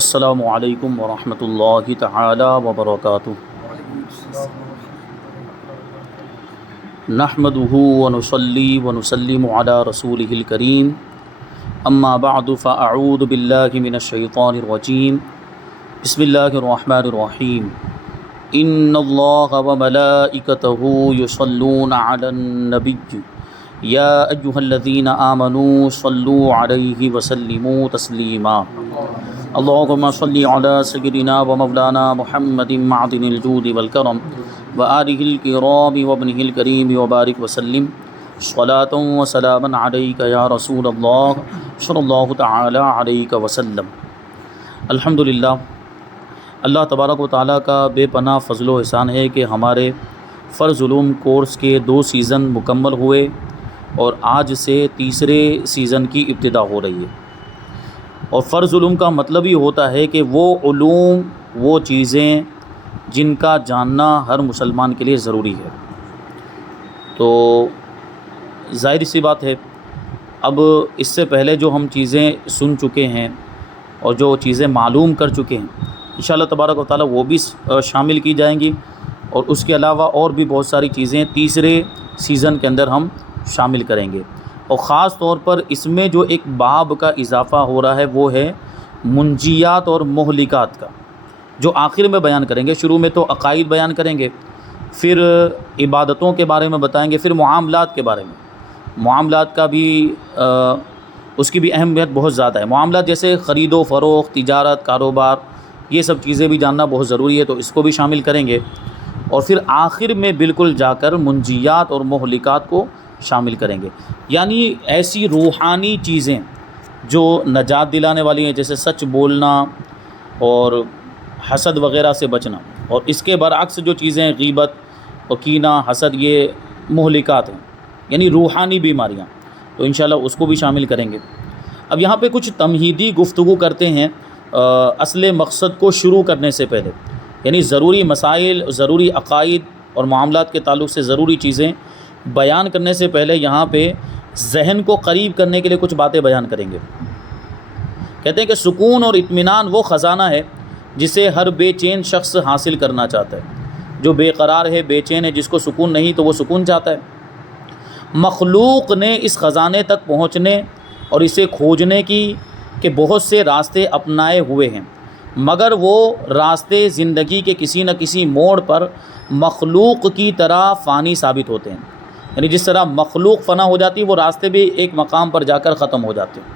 السلام علیکم ورحمۃ اللہ تعالی وبرکاتہ۔ نحمده ونصلی ونسلم علی رسولہ الکریم، اما بعد فاعوذ باللہ من الشیطان الرجیم، بسم اللہ الرحمن الرحیم۔ ان اللہ وملائکتہ یصلون علی النبی یا ایہا الذین آمنوا صلوا علیہ وسلموا تسلیما۔ اللہم صلی علی سیدنا و مولانا محمد معدن الجود والکرم وآلہ الکرام وابنہ الکریم وبارک وسلم صلاۃ و سلاما علیک یا رسول اللہ صلی اللہ تعالی علیہ وسلم۔ الحمدللہ، اللہ تبارک و تعالیٰ کا بے پناہ فضل و احسان ہے کہ ہمارے فرض علوم کورس کے 2 سیزن مکمل ہوئے اور آج سے تیسرے سیزن کی ابتدا ہو رہی ہے۔ اور فرض علوم کا مطلب ہی ہوتا ہے کہ وہ علوم، وہ چیزیں جن کا جاننا ہر مسلمان کے لیے ضروری ہے۔ تو ظاہر سی بات ہے، اب اس سے پہلے جو ہم چیزیں سن چکے ہیں اور جو چیزیں معلوم کر چکے ہیں، انشاءاللہ تبارک و تعالیٰ وہ بھی شامل کی جائیں گی، اور اس کے علاوہ اور بھی بہت ساری چیزیں تیسرے سیزن کے اندر ہم شامل کریں گے۔ اور خاص طور پر اس میں جو ایک باب کا اضافہ ہو رہا ہے وہ ہے منجیات اور مہلکات کا، جو آخر میں بیان کریں گے۔ شروع میں تو عقائد بیان کریں گے، پھر عبادتوں کے بارے میں بتائیں گے، پھر معاملات کے بارے میں۔ معاملات کا بھی اس کی بھی اہمیت بہت زیادہ ہے۔ معاملات جیسے خرید و فروخت، تجارت، کاروبار، یہ سب چیزیں بھی جاننا بہت ضروری ہے، تو اس کو بھی شامل کریں گے۔ اور پھر آخر میں بالکل جا کر منجیات اور مہلکات کو شامل کریں گے، یعنی ایسی روحانی چیزیں جو نجات دلانے والی ہیں، جیسے سچ بولنا اور حسد وغیرہ سے بچنا، اور اس کے برعکس جو چیزیں غیبت اور کینہ، حسد، یہ مہلکات ہیں، یعنی روحانی بیماریاں، تو انشاءاللہ اس کو بھی شامل کریں گے۔ اب یہاں پہ کچھ تمہیدی گفتگو کرتے ہیں اصل مقصد کو شروع کرنے سے پہلے، یعنی ضروری مسائل، ضروری عقائد اور معاملات کے تعلق سے ضروری چیزیں بیان کرنے سے پہلے یہاں پہ ذہن کو قریب کرنے کے لیے کچھ باتیں بیان کریں گے۔ کہتے ہیں کہ سکون اور اطمینان وہ خزانہ ہے جسے ہر بے چین شخص حاصل کرنا چاہتا ہے۔ جو بے قرار ہے، بے چین ہے، جس کو سکون نہیں تو وہ سکون چاہتا ہے۔ مخلوق نے اس خزانے تک پہنچنے اور اسے کھوجنے کی کہ بہت سے راستے اپنائے ہوئے ہیں، مگر وہ راستے زندگی کے کسی نہ کسی موڑ پر مخلوق کی طرح فانی ثابت ہوتے ہیں۔ یعنی جس طرح مخلوق فنا ہو جاتی ہے، وہ راستے بھی ایک مقام پر جا کر ختم ہو جاتے ہیں۔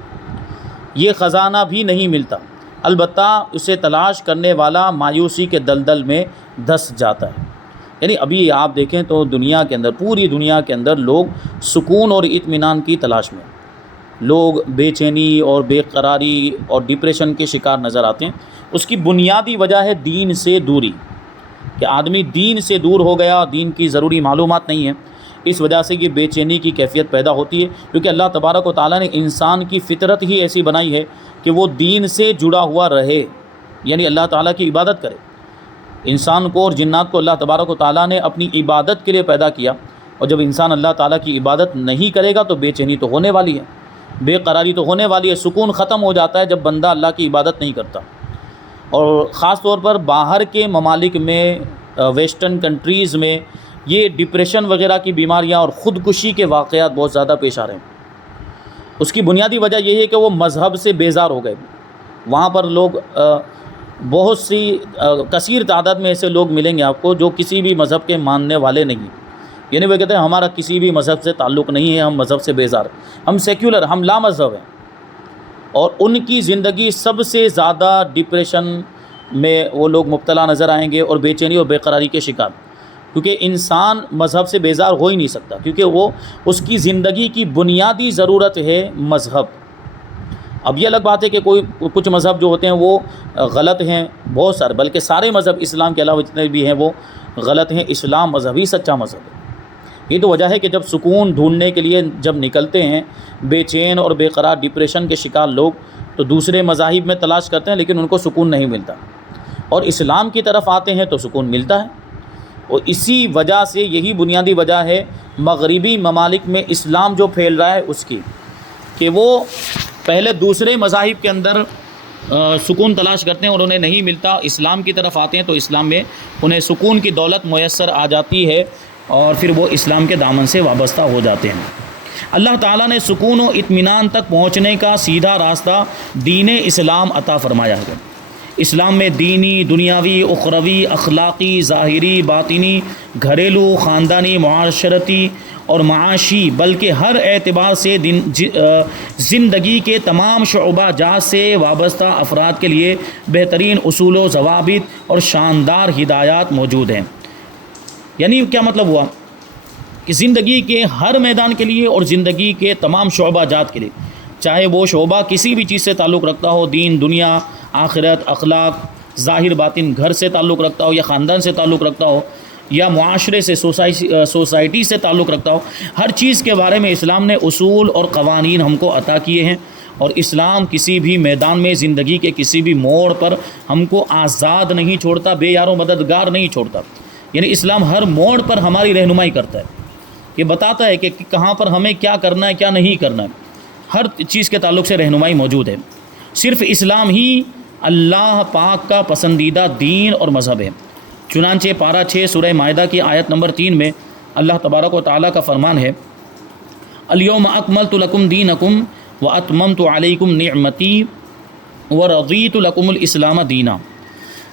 یہ خزانہ بھی نہیں ملتا، البتہ اسے تلاش کرنے والا مایوسی کے دلدل میں دھس جاتا ہے۔ یعنی ابھی آپ دیکھیں تو دنیا کے اندر، پوری دنیا کے اندر لوگ سکون اور اطمینان کی تلاش میں، لوگ بے چینی اور بے قراری اور ڈپریشن کے شکار نظر آتے ہیں۔ اس کی بنیادی وجہ ہے دین سے دوری، کہ آدمی دین سے دور ہو گیا، دین کی ضروری معلومات نہیں ہے، اس وجہ سے یہ بے چینی کی کیفیت پیدا ہوتی ہے، کیونکہ اللہ تبارک و تعالیٰ نے انسان کی فطرت ہی ایسی بنائی ہے کہ وہ دین سے جڑا ہوا رہے، یعنی اللہ تعالیٰ کی عبادت کرے۔ انسان کو اور جنات کو اللہ تبارک و تعالیٰ نے اپنی عبادت کے لیے پیدا کیا، اور جب انسان اللہ تعالیٰ کی عبادت نہیں کرے گا تو بے چینی تو ہونے والی ہے، بے قراری تو ہونے والی ہے۔ سکون ختم ہو جاتا ہے جب بندہ اللہ کی عبادت نہیں کرتا۔ اور خاص طور پر باہر کے ممالک میں، ویسٹرن کنٹریز میں، یہ ڈپریشن وغیرہ کی بیماریاں اور خودکشی کے واقعات بہت زیادہ پیش آ رہے ہیں۔ اس کی بنیادی وجہ یہ ہے کہ وہ مذہب سے بیزار ہو گئے۔ وہاں پر لوگ بہت سی کثیر تعداد میں ایسے لوگ ملیں گے آپ کو جو کسی بھی مذہب کے ماننے والے نہیں، یعنی وہ کہتے ہیں ہمارا کسی بھی مذہب سے تعلق نہیں ہے، ہم مذہب سے بیزار، ہم سیکولر، ہم لا مذہب ہیں۔ اور ان کی زندگی سب سے زیادہ ڈپریشن میں وہ لوگ مبتلا نظر آئیں گے، اور بے چینی اور بے قراری کے شکار، کیونکہ انسان مذہب سے بیزار ہو ہی نہیں سکتا، کیونکہ وہ اس کی زندگی کی بنیادی ضرورت ہے مذہب۔ اب یہ الگ بات ہے کہ کچھ مذہب جو ہوتے ہیں وہ غلط ہیں، بہت سارے، بلکہ سارے مذہب اسلام کے علاوہ جتنے بھی ہیں وہ غلط ہیں، اسلام مذہب ہی سچا مذہب ہے۔ یہ تو وجہ ہے کہ جب سکون ڈھونڈنے کے لیے جب نکلتے ہیں بے چین اور بے قرار ڈپریشن کے شکار لوگ، تو دوسرے مذاہب میں تلاش کرتے ہیں لیکن ان کو سکون نہیں ملتا، اور اسلام کی طرف آتے ہیں تو سکون ملتا ہے۔ اور اسی وجہ سے، یہی بنیادی وجہ ہے مغربی ممالک میں اسلام جو پھیل رہا ہے اس کی، کہ وہ پہلے دوسرے مذاہب کے اندر سکون تلاش کرتے ہیں اور انہیں نہیں ملتا، اسلام کی طرف آتے ہیں تو اسلام میں انہیں سکون کی دولت میسر آ جاتی ہے اور پھر وہ اسلام کے دامن سے وابستہ ہو جاتے ہیں۔ اللہ تعالیٰ نے سکون و اطمینان تک پہنچنے کا سیدھا راستہ دین اسلام عطا فرمایا ہے۔ اسلام میں دینی، دنیاوی، اخروی، اخلاقی، ظاہری، باطنی، گھریلو، خاندانی، معاشرتی اور معاشی بلکہ ہر اعتبار سے زندگی کے تمام شعبہ جات سے وابستہ افراد کے لیے بہترین اصول و ضوابط اور شاندار ہدایات موجود ہیں۔ یعنی کیا مطلب ہوا کہ زندگی کے ہر میدان کے لیے اور زندگی کے تمام شعبہ جات کے لیے، چاہے وہ شعبہ کسی بھی چیز سے تعلق رکھتا ہو، دین، دنیا، آخرت، اخلاق، ظاہر باطن، گھر سے تعلق رکھتا ہو یا خاندان سے تعلق رکھتا ہو یا معاشرے سے سوسائٹی سے تعلق رکھتا ہو، ہر چیز کے بارے میں اسلام نے اصول اور قوانین ہم کو عطا کیے ہیں۔ اور اسلام کسی بھی میدان میں زندگی کے کسی بھی موڑ پر ہم کو آزاد نہیں چھوڑتا، بے یار و مددگار نہیں چھوڑتا۔ یعنی اسلام ہر موڑ پر ہماری رہنمائی کرتا ہے، یہ بتاتا ہے کہ کہاں پر ہمیں کیا کرنا ہے، کیا نہیں کرنا ہے، ہر چیز کے تعلق سے رہنمائی موجود ہے۔ صرف اسلام ہی اللہ پاک کا پسندیدہ دین اور مذہب ہے۔ چنانچہ پارہ 6 سورہ مائدہ کی آیت نمبر 3 میں اللہ تبارک و تعالیٰ کا فرمان ہے، الیوم اکملت لکم دینکم واتممت علیکم نعمتی ورضیت لکم الاسلام دینا،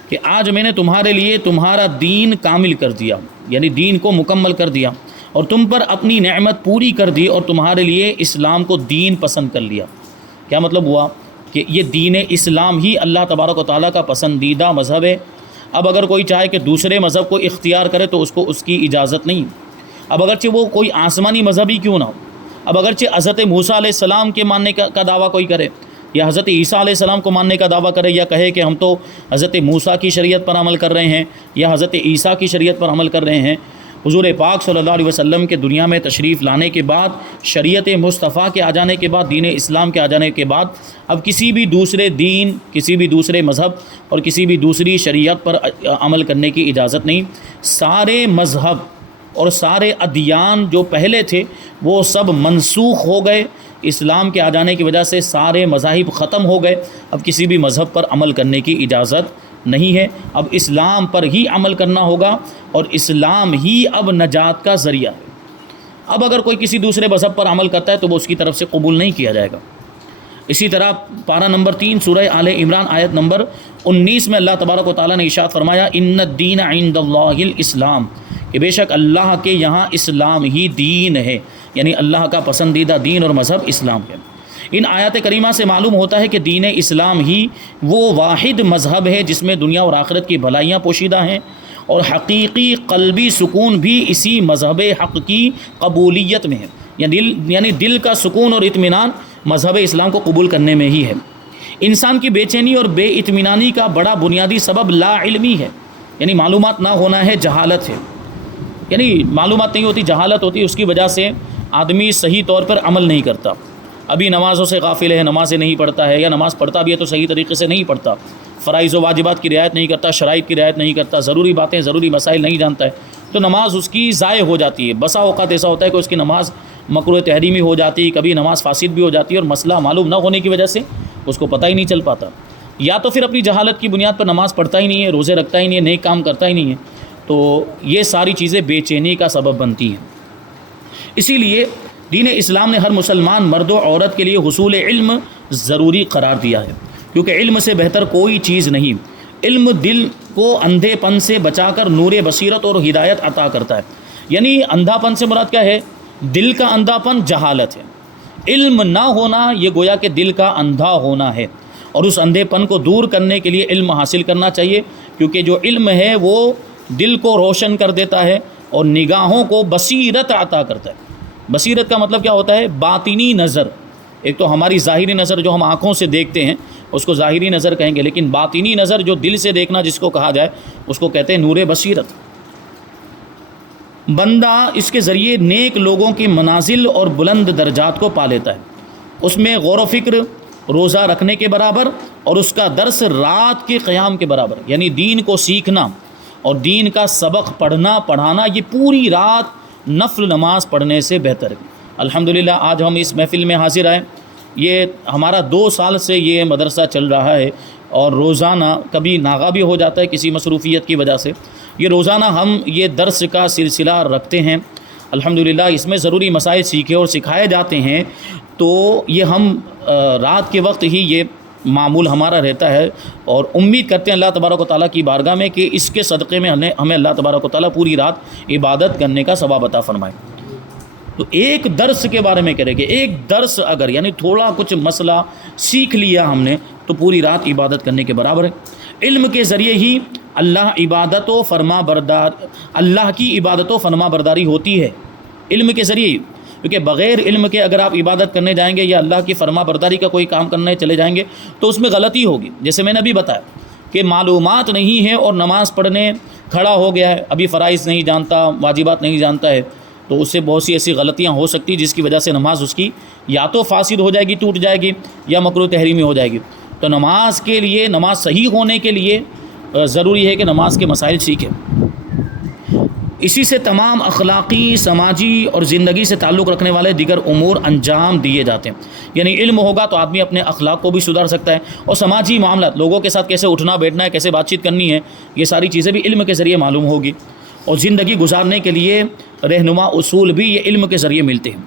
کہ آج میں نے تمہارے لیے تمہارا دین کامل کر دیا، یعنی دین کو مکمل کر دیا اور تم پر اپنی نعمت پوری کر دی اور تمہارے لیے اسلام کو دین پسند کر لیا۔ کیا مطلب ہوا کہ یہ دین اسلام ہی اللہ تبارک و تعالیٰ کا پسندیدہ مذہب ہے۔ اب اگر کوئی چاہے کہ دوسرے مذہب کو اختیار کرے تو اس کو اس کی اجازت نہیں۔ اب اگرچہ وہ کوئی آسمانی مذہب ہی کیوں نہ ہو، اب اگرچہ حضرت موسیٰ علیہ السلام کے ماننے کا دعویٰ کوئی کرے یا حضرت عیسیٰ علیہ السلام کو ماننے کا دعویٰ کرے یا کہے کہ ہم تو حضرت موسیٰ کی شریعت پر عمل کر رہے ہیں یا حضرت عیسیٰ کی شریعت پر عمل کر رہے ہیں، حضور پاک صلی اللہ علیہ وسلم کے دنیا میں تشریف لانے کے بعد، شریعت مصطفیٰ کے آ جانے کے بعد، دین اسلام کے آ جانے کے بعد اب کسی بھی دوسرے دین، کسی بھی دوسرے مذہب اور کسی بھی دوسری شریعت پر عمل کرنے کی اجازت نہیں۔ سارے مذہب اور سارے ادیان جو پہلے تھے وہ سب منسوخ ہو گئے، اسلام کے آ جانے کی وجہ سے سارے مذاہب ختم ہو گئے، اب کسی بھی مذہب پر عمل کرنے کی اجازت نہیں ہے۔ اب اسلام پر ہی عمل کرنا ہوگا اور اسلام ہی اب نجات کا ذریعہ ہے۔ اب اگر کوئی کسی دوسرے مذہب پر عمل کرتا ہے تو وہ اس کی طرف سے قبول نہیں کیا جائے گا۔ اسی طرح پارہ نمبر 3 سورہ آل عمران آیت نمبر 19 میں اللہ تبارک و تعالیٰ نے ارشاد فرمایا، ان الدین عند اللہ الاسلام، کہ بے شک اللہ کے یہاں اسلام ہی دین ہے، یعنی اللہ کا پسندیدہ دین اور مذہب اسلام ہے۔ ان آیات کریمہ سے معلوم ہوتا ہے کہ دین اسلام ہی وہ واحد مذہب ہے جس میں دنیا اور آخرت کی بھلائیاں پوشیدہ ہیں، اور حقیقی قلبی سکون بھی اسی مذہب حق کی قبولیت میں ہے، یعنی دل کا سکون اور اطمینان مذہب اسلام کو قبول کرنے میں ہی ہے۔ انسان کی بے چینی اور بے اطمینانی کا بڑا بنیادی سبب لا علمی ہے، یعنی معلومات نہ ہونا ہے، جہالت ہے، یعنی معلومات نہیں ہوتی، جہالت ہوتی، اس کی وجہ سے آدمی صحیح طور پر عمل نہیں کرتا۔ ابھی نمازوں سے غافل ہے، نمازیں نہیں پڑھتا ہے، یا نماز پڑھتا بھی ہے تو صحیح طریقے سے نہیں پڑھتا، فرائض و واجبات کی رعایت نہیں کرتا، شرائط کی رعایت نہیں کرتا، ضروری باتیں، ضروری مسائل نہیں جانتا ہے، تو نماز اس کی ضائع ہو جاتی ہے۔ بسا اوقات ایسا ہوتا ہے کہ اس کی نماز مکروہ تحریمی ہو جاتی ہے، کبھی نماز فاسد بھی ہو جاتی ہے، اور مسئلہ معلوم نہ ہونے کی وجہ سے اس کو پتہ ہی نہیں چل پاتا، یا تو پھر اپنی جہالت کی بنیاد پر نماز پڑھتا ہی نہیں ہے، روزے رکھتا ہی نہیں ہے، نیک کام کرتا ہی نہیں ہے، تو یہ ساری چیزیں بے چینی کا سبب بنتی ہیں۔ اسی لیے دین اسلام نے ہر مسلمان مرد و عورت کے لیے حصول علم ضروری قرار دیا ہے، کیونکہ علم سے بہتر کوئی چیز نہیں۔ علم دل کو اندھے پن سے بچا کر نور بصیرت اور ہدایت عطا کرتا ہے۔ یعنی اندھا پن سے مراد کیا ہے؟ دل کا اندھا پن جہالت ہے، علم نہ ہونا یہ گویا کہ دل کا اندھا ہونا ہے، اور اس اندھے پن کو دور کرنے کے لیے علم حاصل کرنا چاہیے، کیونکہ جو علم ہے وہ دل کو روشن کر دیتا ہے اور نگاہوں کو بصیرت عطا کرتا ہے۔ بصیرت کا مطلب کیا ہوتا ہے؟ باطنی نظر۔ ایک تو ہماری ظاہری نظر جو ہم آنکھوں سے دیکھتے ہیں اس کو ظاہری نظر کہیں گے، لیکن باطنی نظر جو دل سے دیکھنا جس کو کہا جائے اس کو کہتے ہیں نور بصیرت۔ بندہ اس کے ذریعے نیک لوگوں کی منازل اور بلند درجات کو پا لیتا ہے، اس میں غور و فکر روزہ رکھنے کے برابر اور اس کا درس رات کے قیام کے برابر، یعنی دین کو سیکھنا اور دین کا سبق پڑھانا یہ پوری رات نفل نماز پڑھنے سے بہتر ہے۔ الحمدللہ آج ہم اس محفل میں حاضر آئے یہ ہمارا 2 سال سے یہ مدرسہ چل رہا ہے اور روزانہ کبھی ناغا بھی ہو جاتا ہے کسی مصروفیت کی وجہ سے. یہ روزانہ ہم یہ درس کا سلسلہ رکھتے ہیں. الحمدللہ اس میں ضروری مسائل سیکھے اور سکھائے جاتے ہیں. تو یہ ہم رات کے وقت ہی یہ معمول ہمارا رہتا ہے اور امید کرتے ہیں اللہ تبارک و تعالیٰ کی بارگاہ میں کہ اس کے صدقے میں ہمیں اللہ تبارک و تعالیٰ پوری رات عبادت کرنے کا ثواب عطا فرمائے. تو ایک درس کے بارے میں کہہ رہے کہ ایک درس اگر یعنی تھوڑا کچھ مسئلہ سیکھ لیا ہم نے تو پوری رات عبادت کرنے کے برابر ہے. علم کے ذریعے ہی اللہ کی عبادت و فرما برداری ہوتی ہے. علم کے ذریعے ہی، کیونکہ بغیر علم کے اگر آپ عبادت کرنے جائیں گے یا اللہ کی فرما برداری کا کوئی کام کرنے چلے جائیں گے تو اس میں غلطی ہوگی. جیسے میں نے ابھی بتایا کہ معلومات نہیں ہے اور نماز پڑھنے کھڑا ہو گیا ہے، ابھی فرائض نہیں جانتا، واجبات نہیں جانتا ہے، تو اس سے بہت سی ایسی غلطیاں ہو سکتی جس کی وجہ سے نماز اس کی یا تو فاسد ہو جائے گی، ٹوٹ جائے گی، یا مکروہ تحریمی ہو جائے گی. تو نماز کے لیے، نماز صحیح ہونے کے لیے ضروری ہے کہ نماز کے مسائل سیکھیں. اسی سے تمام اخلاقی، سماجی اور زندگی سے تعلق رکھنے والے دیگر امور انجام دیے جاتے ہیں. یعنی علم ہوگا تو آدمی اپنے اخلاق کو بھی سدھار سکتا ہے، اور سماجی معاملات، لوگوں کے ساتھ کیسے اٹھنا بیٹھنا ہے، کیسے بات چیت کرنی ہے، یہ ساری چیزیں بھی علم کے ذریعے معلوم ہوگی. اور زندگی گزارنے کے لیے رہنما اصول بھی یہ علم کے ذریعے ملتے ہیں.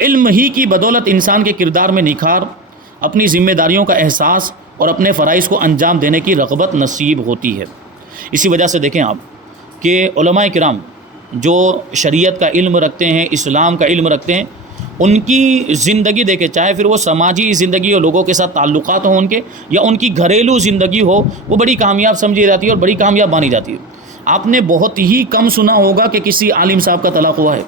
علم ہی کی بدولت انسان کے کردار میں نکھار، اپنی ذمہ داریوں کا احساس اور اپنے فرائض کو انجام دینے کی رغبت نصیب ہوتی ہے. اسی وجہ سے دیکھیں آپ کہ علماء کرام جو شریعت کا علم رکھتے ہیں، اسلام کا علم رکھتے ہیں، ان کی زندگی دیکھیں، چاہے پھر وہ سماجی زندگی اور لوگوں کے ساتھ تعلقات ہوں ان کے، یا ان کی گھریلو زندگی ہو، وہ بڑی کامیاب سمجھی جاتی ہے اور بڑی کامیاب مانی جاتی ہے. آپ نے بہت ہی کم سنا ہوگا کہ کسی عالم صاحب کا طلاق ہوا ہے،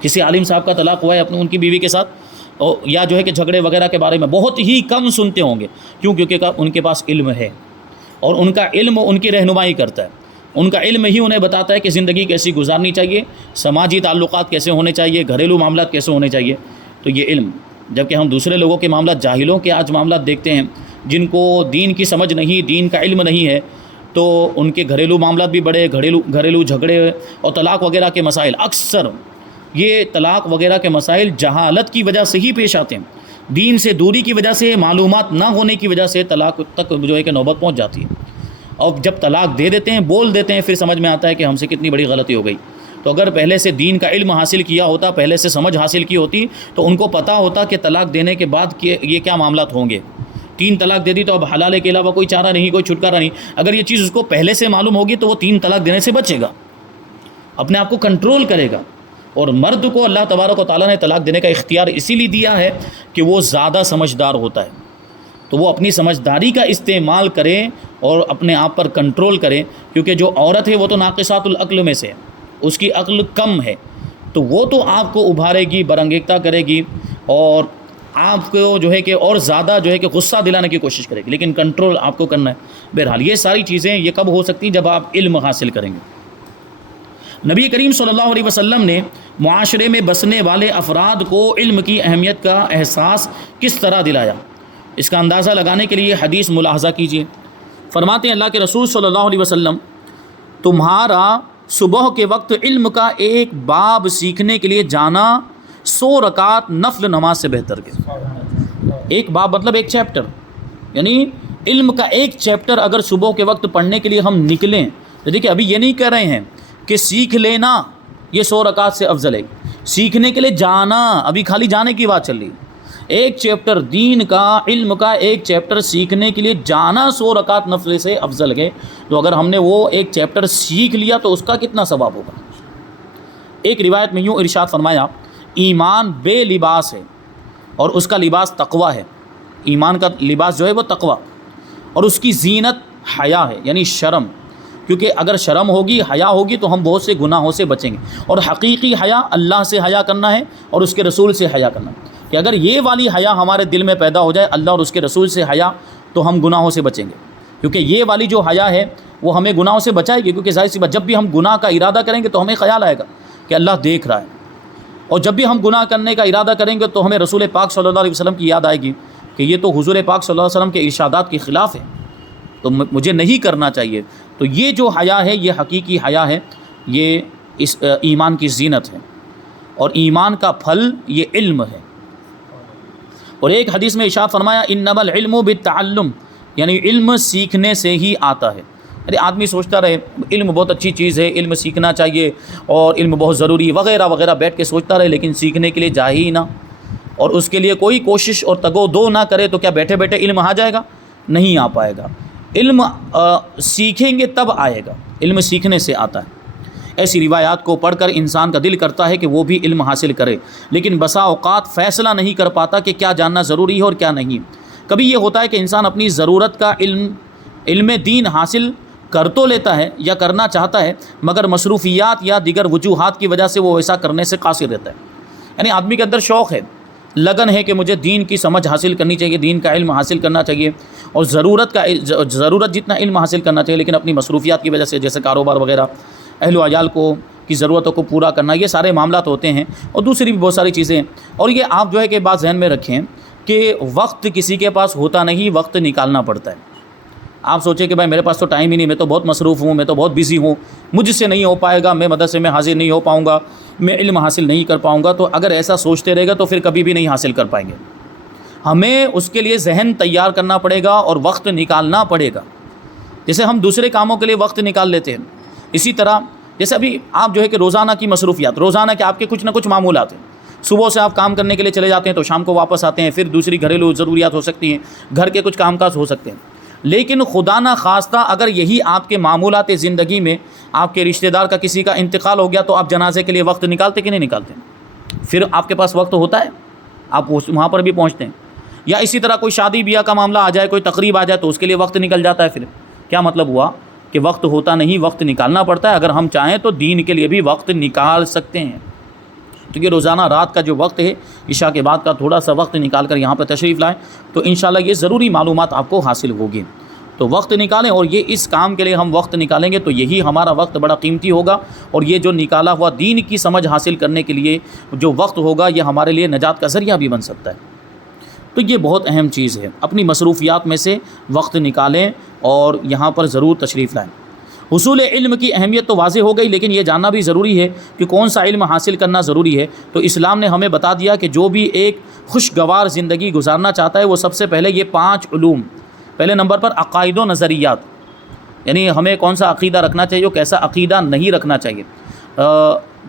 کسی عالم صاحب کا طلاق ہوا ہے اپنے ان کی بیوی کے ساتھ، یا جو ہے کہ جھگڑے وغیرہ کے بارے میں بہت ہی کم سنتے ہوں گے. کیونکہ ان کے پاس علم ہے اور ان کا علم ان کی رہنمائی کرتا ہے. ان کا علم ہی انہیں بتاتا ہے کہ زندگی کیسی گزارنی چاہیے، سماجی تعلقات کیسے ہونے چاہیے، گھریلو معاملات کیسے ہونے چاہیے. تو یہ علم، جبکہ ہم دوسرے لوگوں کے معاملات، جاہلوں کے آج معاملات دیکھتے ہیں جن کو دین کی سمجھ نہیں، دین کا علم نہیں ہے، تو ان کے گھریلو معاملات بھی بڑے، گھریلو جھگڑے اور طلاق وغیرہ کے مسائل، اکثر یہ طلاق وغیرہ کے مسائل جہالت کی وجہ سے ہی پیش آتے ہیں. دین سے دوری کی وجہ سے، معلومات نہ ہونے کی وجہ سے طلاق تک جو ہے کہ نوبت پہنچ جاتی ہے. اور جب طلاق دے دیتے ہیں، بول دیتے ہیں، پھر سمجھ میں آتا ہے کہ ہم سے کتنی بڑی غلطی ہو گئی. تو اگر پہلے سے دین کا علم حاصل کیا ہوتا، پہلے سے سمجھ حاصل کی ہوتی، تو ان کو پتہ ہوتا کہ طلاق دینے کے بعد یہ کیا معاملات ہوں گے. 3 طلاق دے دی تو اب حلال کے علاوہ کوئی چارہ نہیں، کوئی چھٹکارا نہیں. اگر یہ چیز اس کو پہلے سے معلوم ہوگی تو وہ 3 طلاق دینے سے بچے گا، اپنے آپ کو کنٹرول کرے گا. اور مرد کو اللہ تبارک و تعالیٰ نے طلاق دینے کا اختیار اسی لیے دیا ہے کہ وہ زیادہ سمجھدار ہوتا ہے. تو وہ اپنی سمجھداری کا استعمال کریں اور اپنے آپ پر کنٹرول کریں. کیونکہ جو عورت ہے وہ تو ناقصات العقل میں سے ہے، اس کی عقل کم ہے، تو وہ تو آپ کو ابھارے گی، برانگیختہ کرے گی اور آپ کو جو ہے کہ اور زیادہ جو ہے کہ غصہ دلانے کی کوشش کرے گی. لیکن کنٹرول آپ کو کرنا ہے. بہرحال یہ ساری چیزیں یہ کب ہو سکتی ہیں؟ جب آپ علم حاصل کریں گے. نبی کریم صلی اللہ علیہ وسلم نے معاشرے میں بسنے والے افراد کو علم کی اہمیت کا احساس کس طرح دلایا؟ اس کا اندازہ لگانے کے لیے حدیث ملاحظہ کیجیے. فرماتے ہیں اللہ کے رسول صلی اللہ علیہ وسلم، تمہارا صبح کے وقت علم کا ایک باب سیکھنے کے لیے جانا 100 رکعت نفل نماز سے بہتر ہے. ایک باب مطلب ایک چیپٹر، یعنی علم کا ایک چیپٹر اگر صبح کے وقت پڑھنے کے لیے ہم نکلیں تو دیکھیں، ابھی یہ نہیں کہہ رہے ہیں کہ سیکھ لینا یہ 100 رکعت سے افضل ہے. سیکھنے کے لیے جانا، ابھی خالی جانے کی بات چل رہی ہے. ایک چیپٹر دین کا، علم کا ایک چیپٹر سیکھنے کے لیے جانا 100 رکعت نفل سے افضل ہے. تو اگر ہم نے وہ ایک چیپٹر سیکھ لیا تو اس کا کتنا ثواب ہوگا. ایک روایت میں یوں ارشاد فرمایا، ایمان بے لباس ہے اور اس کا لباس تقوی ہے. ایمان کا لباس جو ہے وہ تقوی، اور اس کی زینت حیا ہے، یعنی شرم. کیونکہ اگر شرم ہوگی، حیا ہوگی تو ہم بہت سے گناہوں سے بچیں گے. اور حقیقی حیا اللہ سے حیا کرنا ہے اور اس کے رسول سے حیا کرنا ہے. کہ اگر یہ والی حیا ہمارے دل میں پیدا ہو جائے، اللہ اور اس کے رسول سے حیا، تو ہم گناہوں سے بچیں گے. کیونکہ یہ والی جو حیا ہے وہ ہمیں گناہوں سے بچائے گی. کیونکہ ظاہر سی بات، جب بھی ہم گناہ کا ارادہ کریں گے تو ہمیں خیال آئے گا کہ اللہ دیکھ رہا ہے. اور جب بھی ہم گناہ کرنے کا ارادہ کریں گے تو ہمیں رسول پاک صلی اللہ علیہ وسلم کی یاد آئے گی کہ یہ تو حضور پاک صلی اللہ علیہ وسلم کے ارشادات کے خلاف ہے، تو مجھے نہیں کرنا چاہیے. تو یہ جو حیا ہے یہ حقیقی حیا ہے، یہ اس ایمان کی زینت ہے. اور ایمان کا پھل یہ علم ہے. اور ایک حدیث میں ارشاد فرمایا انما العلم بالتعلم، یعنی علم سیکھنے سے ہی آتا ہے۔ ارے آدمی سوچتا رہے علم بہت اچھی چیز ہے، علم سیکھنا چاہیے اور علم بہت ضروری ہے وغیرہ وغیرہ بیٹھ کے سوچتا رہے، لیکن سیکھنے کے لیے جائے ہی نہ، اور اس کے لیے کوئی کوشش اور تگ و دو نہ کرے، تو کیا بیٹھے بیٹھے علم آ جائے گا؟ نہیں آ پائے گا۔ علم سیکھیں گے تب آئے گا، علم سیکھنے سے آتا ہے۔ ایسی روایات کو پڑھ کر انسان کا دل کرتا ہے کہ وہ بھی علم حاصل کرے، لیکن بسا اوقات فیصلہ نہیں کر پاتا کہ کیا جاننا ضروری ہے اور کیا نہیں۔ کبھی یہ ہوتا ہے کہ انسان اپنی ضرورت کا علم دین حاصل کر تو لیتا ہے یا کرنا چاہتا ہے، مگر مصروفیات یا دیگر وجوہات کی وجہ سے وہ ایسا کرنے سے قاصر رہتا ہے۔ یعنی آدمی کے اندر شوق ہے، لگن ہے کہ مجھے دین کی سمجھ حاصل کرنی چاہیے، دین کا علم حاصل کرنا چاہیے، اور ضرورت جتنا علم حاصل کرنا چاہیے، لیکن اپنی مصروفیات کی وجہ سے جیسے کاروبار وغیرہ، اہل و عیال کی ضرورتوں کو پورا کرنا، یہ سارے معاملات ہوتے ہیں، اور دوسری بھی بہت ساری چیزیں ہیں۔ اور یہ آپ جو ہے کہ بات ذہن میں رکھیں کہ وقت کسی کے پاس ہوتا نہیں، وقت نکالنا پڑتا ہے۔ آپ سوچیں کہ بھائی میرے پاس تو ٹائم ہی نہیں، میں تو بہت مصروف ہوں، میں تو بہت بزی ہوں، مجھ سے نہیں ہو پائے گا، میں مدرسے میں حاضر نہیں ہو پاؤں گا، میں علم حاصل نہیں کر پاؤں گا، تو اگر ایسا سوچتے رہے گا تو پھر کبھی بھی نہیں حاصل کر پائیں گے۔ ہمیں اس کے لیے ذہن تیار کرنا پڑے گا اور وقت نکالنا پڑے گا، جیسے ہم دوسرے کاموں کے لیے وقت نکال لیتے ہیں، اسی طرح جیسے ابھی آپ جو ہے کہ روزانہ کی مصروفیات، روزانہ کے آپ کے کچھ نہ کچھ معمولات ہیں، صبح سے آپ کام کرنے کے لیے چلے جاتے ہیں تو شام کو واپس آتے ہیں، پھر دوسری گھریلو ضروریات ہو سکتی ہیں، گھر کے کچھ کام کاج ہو سکتے ہیں، لیکن خدا نہ خواستہ اگر یہی آپ کے معمولات زندگی میں آپ کے رشتہ دار کا کسی کا انتقال ہو گیا تو آپ جنازے کے لیے وقت نکالتے کہ نہیں نکالتے؟ پھر آپ کے پاس وقت ہوتا ہے، آپ وہاں پر بھی پہنچتے ہیں۔ یا اسی طرح کوئی شادی بیاہ کا معاملہ آ جائے، کوئی تقریب آ جائے تو اس کے لیے وقت نکل جاتا ہے۔ پھر کیا مطلب ہوا کہ وقت ہوتا نہیں، وقت نکالنا پڑتا ہے۔ اگر ہم چاہیں تو دین کے لیے بھی وقت نکال سکتے ہیں، کیونکہ روزانہ رات کا جو وقت ہے، عشاء کے بعد کا تھوڑا سا وقت نکال کر یہاں پہ تشریف لائیں تو انشاءاللہ یہ ضروری معلومات آپ کو حاصل ہوگی۔ تو وقت نکالیں، اور یہ اس کام کے لیے ہم وقت نکالیں گے تو یہی ہمارا وقت بڑا قیمتی ہوگا، اور یہ جو نکالا ہوا دین کی سمجھ حاصل کرنے کے لیے جو وقت ہوگا یہ ہمارے لیے نجات کا ذریعہ بھی بن سکتا ہے۔ تو یہ بہت اہم چیز ہے، اپنی مصروفیات میں سے وقت نکالیں اور یہاں پر ضرور تشریف لائیں۔ حصول علم کی اہمیت تو واضح ہو گئی، لیکن یہ جاننا بھی ضروری ہے کہ کون سا علم حاصل کرنا ضروری ہے۔ تو اسلام نے ہمیں بتا دیا کہ جو بھی ایک خوشگوار زندگی گزارنا چاہتا ہے وہ سب سے پہلے یہ 5 علوم، پہلے نمبر پر عقائد و نظریات، یعنی ہمیں کون سا عقیدہ رکھنا چاہیے اور کیسا عقیدہ نہیں رکھنا چاہیے۔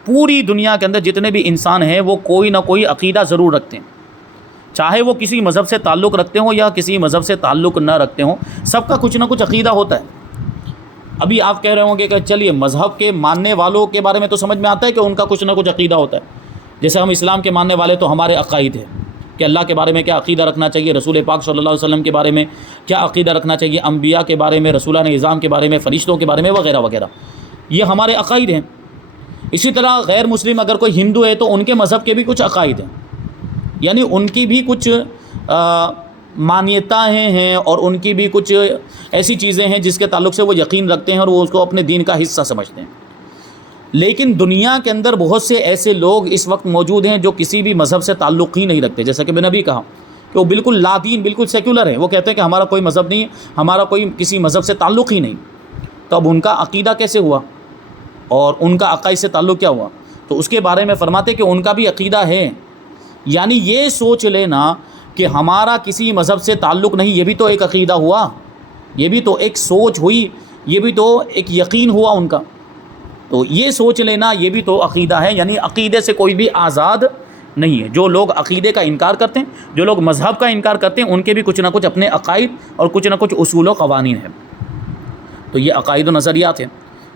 پوری دنیا کے اندر جتنے بھی انسان ہیں وہ کوئی نہ کوئی عقیدہ ضرور رکھتے ہیں، چاہے وہ کسی مذہب سے تعلق رکھتے ہوں یا کسی مذہب سے تعلق نہ رکھتے ہوں، سب کا کچھ نہ کچھ عقیدہ ہوتا ہے۔ ابھی آپ کہہ رہے ہوں گے کہ چلیے مذہب کے ماننے والوں کے بارے میں تو سمجھ میں آتا ہے کہ ان کا کچھ نہ کچھ عقیدہ ہوتا ہے، جیسے ہم اسلام کے ماننے والے تو ہمارے عقائد ہیں کہ اللہ کے بارے میں کیا عقیدہ رکھنا چاہیے، رسول پاک صلی اللہ علیہ وسلم کے بارے میں کیا عقیدہ رکھنا چاہیے، انبیاء کے بارے میں، رسولان اعظام کے بارے میں، فرشتوں کے بارے میں وغیرہ وغیرہ، یہ ہمارے عقائد ہیں۔ اسی طرح غیر مسلم اگر کوئی ہندو ہے تو ان کے مذہب کے بھی کچھ عقائد ہیں، یعنی ان کی بھی کچھ مانیتائیں ہیں اور ان کی بھی کچھ ایسی چیزیں ہیں جس کے تعلق سے وہ یقین رکھتے ہیں اور وہ اس کو اپنے دین کا حصہ سمجھتے ہیں۔ لیکن دنیا کے اندر بہت سے ایسے لوگ اس وقت موجود ہیں جو کسی بھی مذہب سے تعلق ہی نہیں رکھتے، جیسا کہ میں نے بھی کہا کہ وہ بالکل لا دین، بالکل سیکولر ہیں، وہ کہتے ہیں کہ ہمارا کوئی مذہب نہیں ہے، ہمارا کوئی کسی مذہب سے تعلق ہی نہیں۔ تو اب ان کا عقیدہ کیسے ہوا اور ان کا عقائد سے تعلق کیا ہوا؟ تو اس کے بارے میں فرماتے کہ ان کا بھی عقیدہ ہے، یعنی یہ سوچ لینا کہ ہمارا کسی مذہب سے تعلق نہیں، یہ بھی تو ایک عقیدہ ہوا، یہ بھی تو ایک سوچ ہوئی، یہ بھی تو ایک یقین ہوا ان کا۔ تو یہ سوچ لینا یہ بھی تو عقیدہ ہے، یعنی عقیدے سے کوئی بھی آزاد نہیں ہے۔ جو لوگ عقیدے کا انکار کرتے ہیں، جو لوگ مذہب کا انکار کرتے ہیں، ان کے بھی کچھ نہ کچھ اپنے عقائد اور کچھ نہ کچھ اصول و قوانین ہیں۔ تو یہ عقائد و نظریات ہیں۔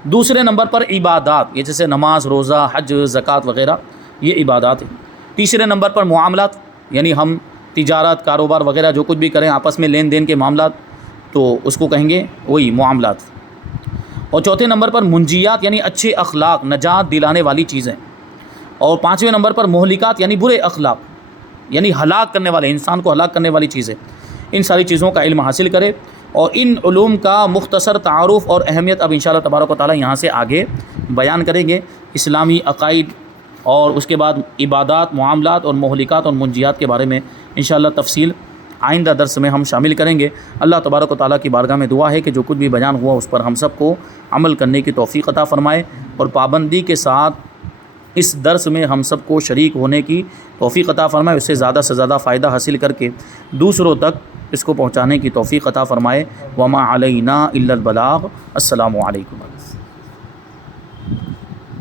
دوسرے نمبر پر عبادات، یہ جیسے نماز، روزہ، حج، زکوٰۃ وغیرہ، یہ عبادات ہیں۔ تیسرے نمبر پر معاملات، یعنی ہم تجارت، کاروبار وغیرہ جو کچھ بھی کریں آپس میں لین دین کے معاملات، تو اس کو کہیں گے وہی معاملات۔ اور چوتھے نمبر پر منجیات، یعنی اچھے اخلاق، نجات دلانے والی چیزیں۔ اور پانچویں نمبر پر مہلکات، یعنی برے اخلاق، یعنی ہلاک کرنے والے، انسان کو ہلاک کرنے والی چیزیں۔ ان ساری چیزوں کا علم حاصل کرے، اور ان علوم کا مختصر تعارف اور اہمیت اب انشاءاللہ تبارک و تعالیٰ یہاں سے آگے بیان کریں گے۔ اسلامی عقائد اور اس کے بعد عبادات، معاملات اور مہلکات اور منجیات کے بارے میں انشاءاللہ تفصیل آئندہ درس میں ہم شامل کریں گے۔ اللہ تبارک و تعالیٰ کی بارگاہ میں دعا ہے کہ جو کچھ بھی بیان ہوا اس پر ہم سب کو عمل کرنے کی توفیق عطا فرمائے، اور پابندی کے ساتھ اس درس میں ہم سب کو شریک ہونے کی توفیق عطا فرمائے، اس سے زیادہ فائدہ حاصل کر کے دوسروں تک اس کو پہنچانے کی توفیق عطا فرمائے۔ وما علینا الا البلاغ۔ السلام علیکم۔